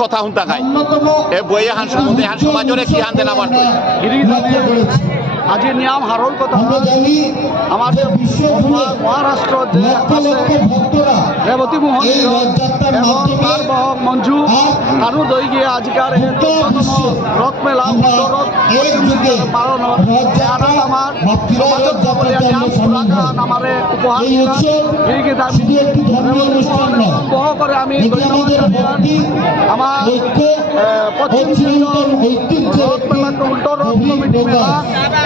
কথা শুনতা খাই এ বই হান সম্বন্ধে হান সমাজরে কি হান দেন আমার আজি নিয়ম হারল কথা আমার মহারাষ্ট্র যে রেবতী মোহন এবং তার বাহক মঞ্জু তারও দই গিয়ে আজকার রথ মেলা রথ পালন আমার সমাজের আমারে উপহার বহ করে আমি আমার পশ্চিম রথ মেলা উল্টো রথ কমিটি মেলা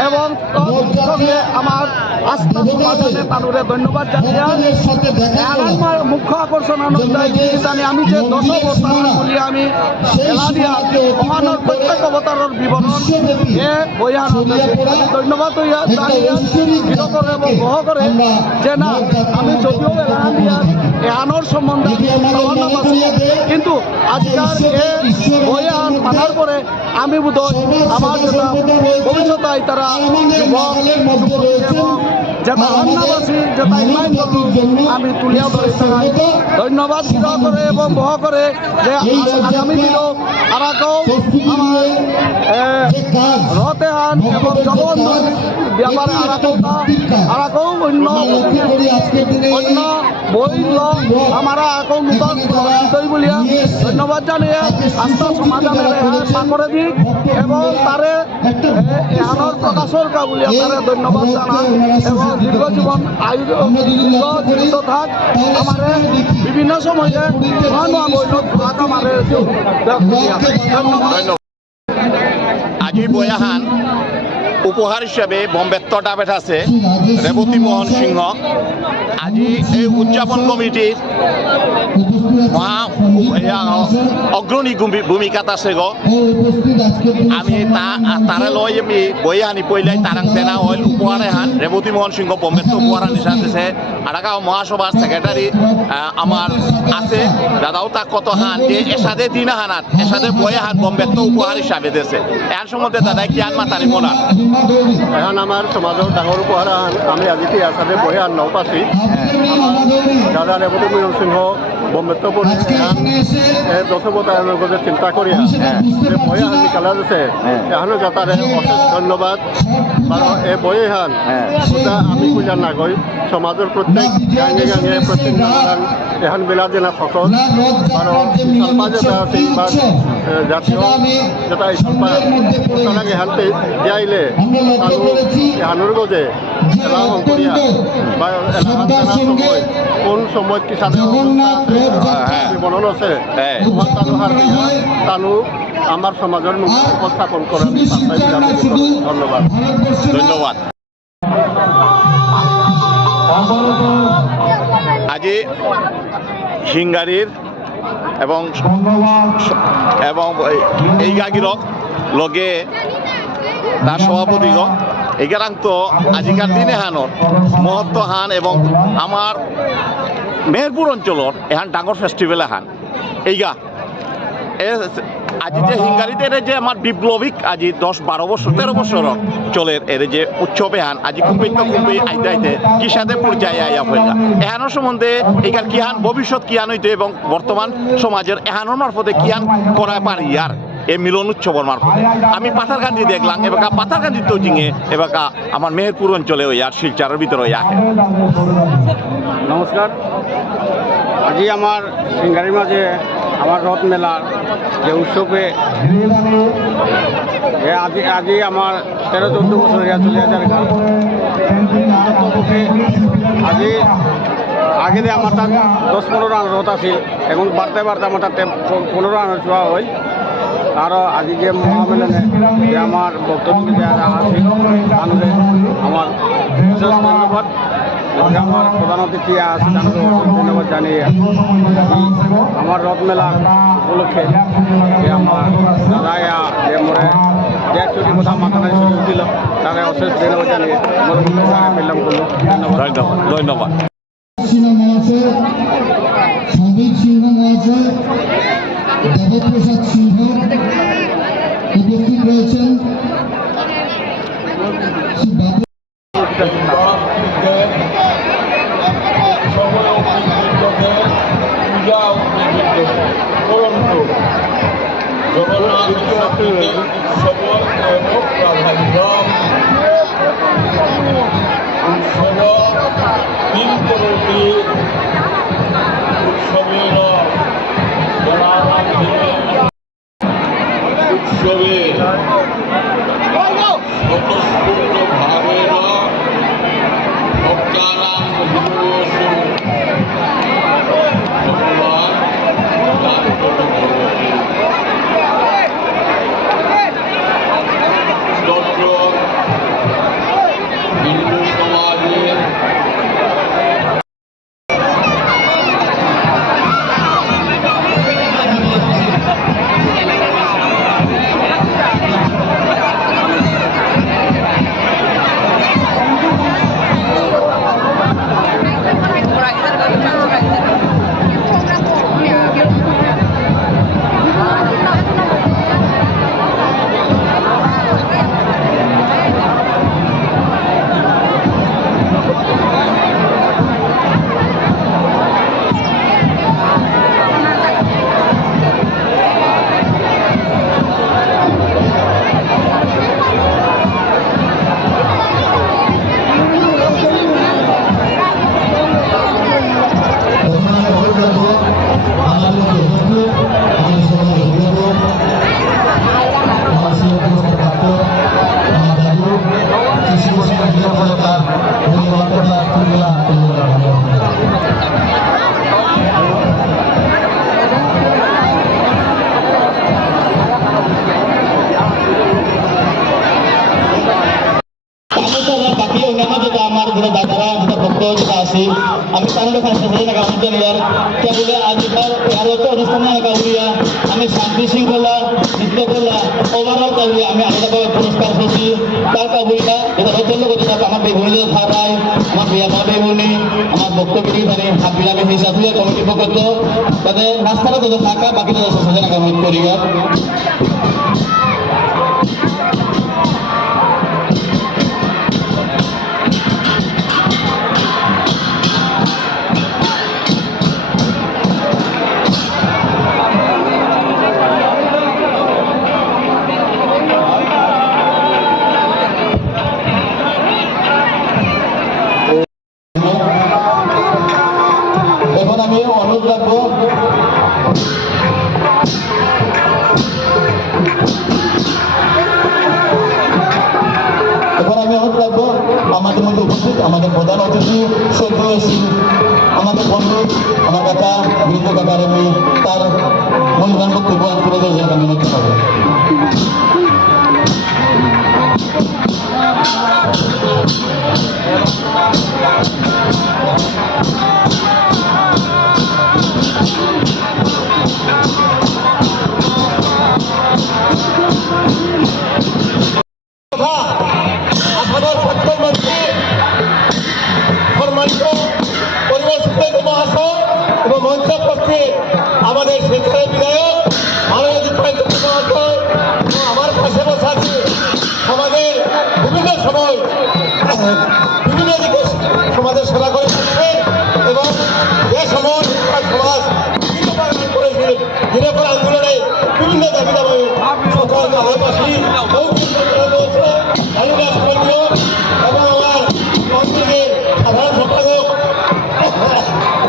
এবং সঙ্গে আমার আস্থা সমাজে তানুরে ধন্যবাদ জানিয়ে মুখ্য আকর্ষণ জানি আমি যে 10 অবতার বলি আমি খেলা দিয়া মহানের প্রত্যেক অবতারের বিবরণ এ বইয়া ধন্যবাদ জানিয়ে এবং বহ করে যে না আমি যদিও এলান দিয়া এহানোর সম্বন্ধে কিন্তু আজকাল এ বইয়ান মানার পরে আমি বোধহয় আমার যেটা ভবিষ্যতে তারা যেটা রান্নাবাসী যেটা আমি তুলিয়া ধরে ধন্যবাদ করে এবং বহ করে যে আগামী দিনও আর আমার রথে আন এবং জগবন্ধু ব্যাপারে আর অন্য বই আমরা এখন নূতন বলিয়া ধন্যবাদ জানিয়ে আস্থা সমাধানের করে দিক এবং তারে এহানোর প্রকাশের বলিয়া তারে ধন্যবাদ জানান এবং দীর্ঘ জীবন জীবিত থাক আমার বিভিন্ন সময়ে আজি বয়াহান উপহার হিসাবে বোম্বেত্তর ডাবেট আছে রেবতী মোহন সিংহ আজি এই উদযাপন কমিটির অগ্রণী ভূমিকাত আছে গো আমি তারে লই আমি বই আনি পইলাই তারাং দেনা হইল উপহারে হান রেবতী মোহন সিংহ বোম্বেত্তর উপহার নিশান দিছে আড়াগাঁও মহাসভার সেক্রেটারি আমার আছে দাদাও তাক কত হান যে এসাদে দিন হানাত এসাদে বই হান বোম্বেত্তর উপহার হিসাবে দিছে এর সম্বন্ধে দাদাই কি আন মাতানি মনা এখন আমার সমাজের ডাঙর উপহার আমি আজি আসাদে বই আর নৌ পাছি দাদা রেবতী মোহন সিংহ বোম্বেত্তর দশবতায়নের কথা চিন্তা করি বই হান নিকালা দিছে এখনো যাতারে অশেষ ধন্যবাদ কারণ এই বই হান আমি পূজা নাগৈ সমাজের প্রত্যেক গাঙে গাঙে প্রত্যেক এখন বেলা দিনা সকল কারণ সালপা যেটা আছে বা জাতীয় যেটা সালপা এহানতে যাইলে এহানোর গজে এলা অঙ্করিয়া বা এলাকা সময় কোন সময় কি সাধারণ বিবরণ আছে তানু হার তানু আমার সমাজের মুখ উপস্থাপন করার ধন্যবাদ ধন্যবাদ আজি সিংগারির এবং এই গাগিরক লগে তার সভাপতি এগারাং তো আজিকার দিনে হানর মহত্ব হান এবং আমার মেহেরপুর অঞ্চলের এহান ডাঙর ফেস্টিভেল হান এইগা আজি যে হিঙ্গারিতে যে আমার বিপ্লবিক আজি 10-12 বছর 13 বছর চলে এর যে উৎসবে হান আজি খুবই আইতে আইতে কি সাথে পর্যায়ে আইয়া হইলা এহানোর সম্বন্ধে এইগার কি হান ভবিষ্যৎ কি হান হইতে এবং বর্তমান সমাজের এহানোর মারফতে কি হান করা পারি আর এই মিলন উৎসবর মারফতে আমি পাথারকান্দি দেখলাম এবার পাথারকান্দিতেও জিঙে এবার আমার মেহেরপুর অঞ্চলে ওই আর শিলচারের ভিতরে ওই আহে নমস্কার আজি আমার সিঙ্গারির মাঝে আমার রথ মেলার যে উৎসবে আজি আমার 13-14 বছর চলে যার আজি আগে দিয়ে আমার তার 10-15 রান রথ আছিল এখন বাড়তে বাড়তে আমার তার 15 রান ছোঁয়া হয় আরও আজি যে মহামেলনে যে আমার বক্তব্য দেওয়া আছিল তাহলে আমার বিশেষ ধন্যবাদ আমার প্রধান অতিথি আছে ধন্যবাদ জানিয়ে আমার রথ মেলা উপলক্ষে যে আমার দাদাইয়া যে মোরে যে একচুটি কথা মাথায় সুযোগ দিল তারা অশেষ ধন্যবাদ জানিয়ে পেলাম করলো ধন্যবাদ ধন্যবাদ দেবপ্রসাদ সিংহ উপস্থিত রয়েছেন পূজা জগন্নাথ সঙ্গীতের উৎসব এবং প্রাধান্য উৎসব তিনটি উৎসবের উৎসবে স্বতঃস্ফূর্তভাবের ভক্তানাং ভূয়সী ভগবান তত্র হিন্দু সমাজের বাকি অন্যান্য যেটা আমার যেটা দাদারা যেটা ভক্ত যেটা আছে আমি তাদের ওখানে সাথে না কাউন্ট নিয়ার কে বলে আজিকার আরো তো অনুষ্ঠানে কাউরিয়া আমি শান্তি শৃঙ্খলা নৃত্য করলা ওভারঅল কাউরিয়া আমি আলাদাভাবে পুরস্কার পেয়েছি তার কাউরিয়া যেটা রচন্য করতে থাকে আমার বেগুনি যেটা থাকায় আমার বিয়া মা বেগুনি আমার বক্তব্য থাকে হাত বিলামে হিসাবে কমিটি পক্ষ তাদের রাস্তাটা তো থাকা বাকি তো সাথে না কাউন্ট করিয়া এখন আমি অনুরোধ রাখবো আমাদের মধ্যে উপস্থিত আমাদের প্রধান অতিথি শ্রদ্ধেয় আমাদের বন্ধু আমার কাকা বৃদ্ধ কাকার আমি তার মূল্যবান বক্তব্য তুলে ধরে আমি অনুরোধ করবো। আমাদের সেখানে বিধায়ক আমার পাশে বসে আছে সমাজের বিভিন্ন সময় বিভিন্ন দিকে সমাজের সেবা করে থাকছে এবং যে সময় সমাজ করেছিলেন নিরাপদ আন্দোলনে বিভিন্ন দাবি দাবি সকলকে ভালোবাসি এবং আমার কংগ্রেসের সাধারণ সম্পাদক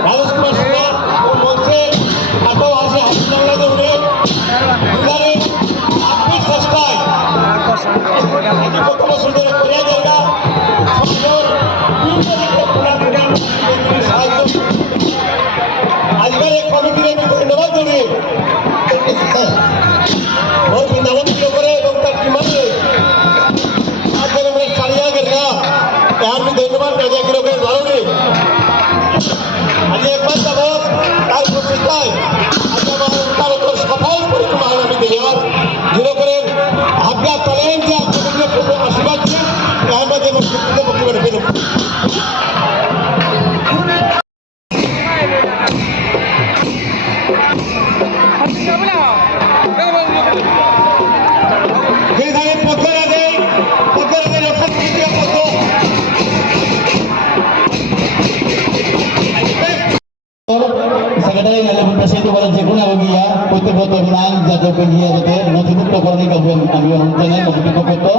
রাজেশ কুমার সিনহা ও মঞ্চের এত আছে হাসপাতালে উঠে বিহারের আপনি চেষ্টায় বক্তব্য সুন্দর করিয়া জায়গা আজকের এই কমিটির ধন্যবাদ জানিয়ে ওর বৃন্দাবন করে এবং তার টিমাকে সেক্রেটারি নাহলে প্রেসিডেন্ট বলে যে কোনো গিয়া প্রত্যেকগত নাম যাতে গিয়া যাতে নথিভুক্ত করেনি কাউকে আমি অনুরোধ জানাই নথিভুক্ত করতো